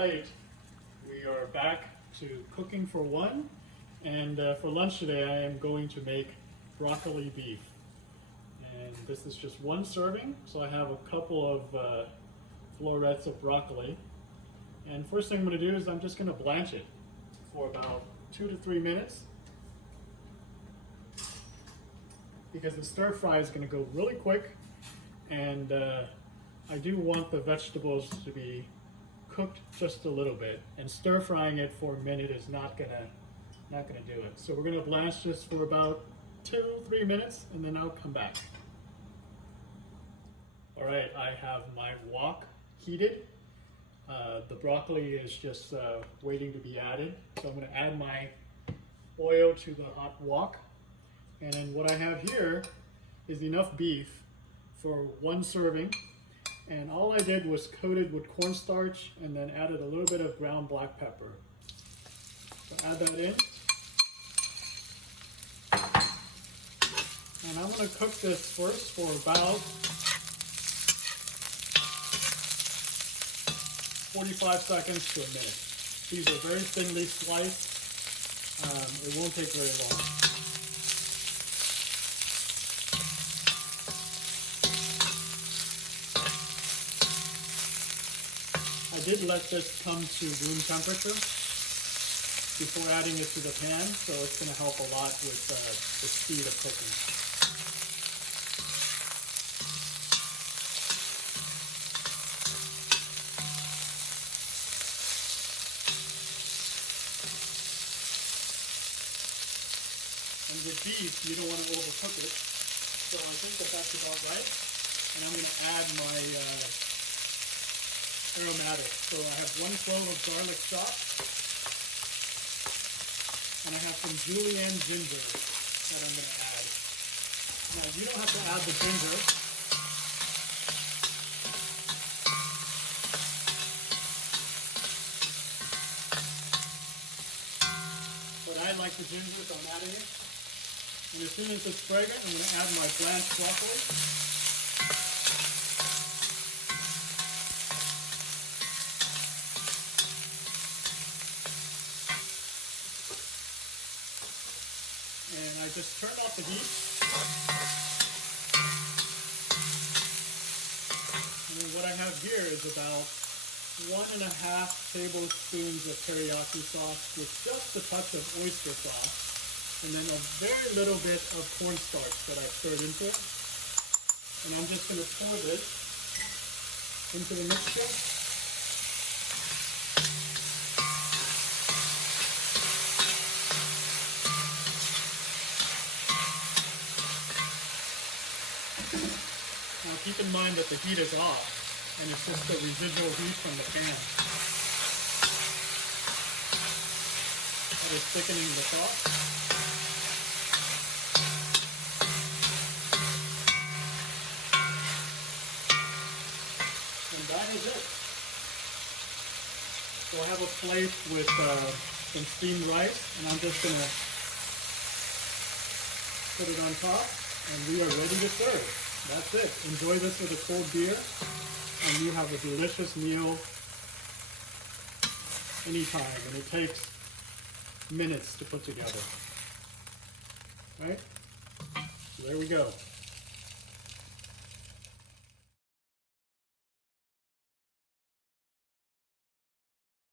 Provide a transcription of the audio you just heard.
right, we are back to cooking for one, and for lunch today I am going to make broccoli beef. And this is just one serving, so I have a couple of florets of broccoli. And first thing I'm going to do is I'm just going to blanch it for about 2 to 3 minutes, because the stir fry is going to go really quick, and I do want the vegetables to be cooked just a little bit, and stir frying it for a minute is not gonna do it. So we're gonna blanch this for about 2-3 minutes, and then I'll come back. All right, I have my wok heated. The broccoli is just waiting to be added. So I'm gonna add my oil to the hot wok. And then what I have here is enough beef for one serving. And all I did was coat it with cornstarch and then added a little bit of ground black pepper. So add that in. And I'm going to cook this first for about 45 seconds to a minute. These are very thinly sliced. It won't take very long. I did let this come to room temperature before adding it to the pan, so it's going to help a lot with the speed of cooking. And with beef, you don't want to overcook it, so I think that that's about right. And I'm going to add my aromatics. So I have 1 clove of garlic chopped, and I have some julienne ginger that I'm going to add. Now you don't have to add the ginger. But I like the ginger, so I'm adding it. And as soon as it's fragrant, I'm going to add my blanched broccoli. And I just turned off the heat. And then what I have here is about 1.5 tablespoons of teriyaki sauce with just a touch of oyster sauce. And then a very little bit of cornstarch that I stirred into it. And I'm just going to pour this into the mixture. Now keep in mind that the heat is off, and it's just the residual heat from the pan that is thickening the sauce. And that is it. So I have a plate with some steamed rice, and I'm just going to put it on top, and we are ready to serve. That's it. Enjoy this with a cold beer, and you have a delicious meal anytime, and it takes minutes to put together. Right? So there we go.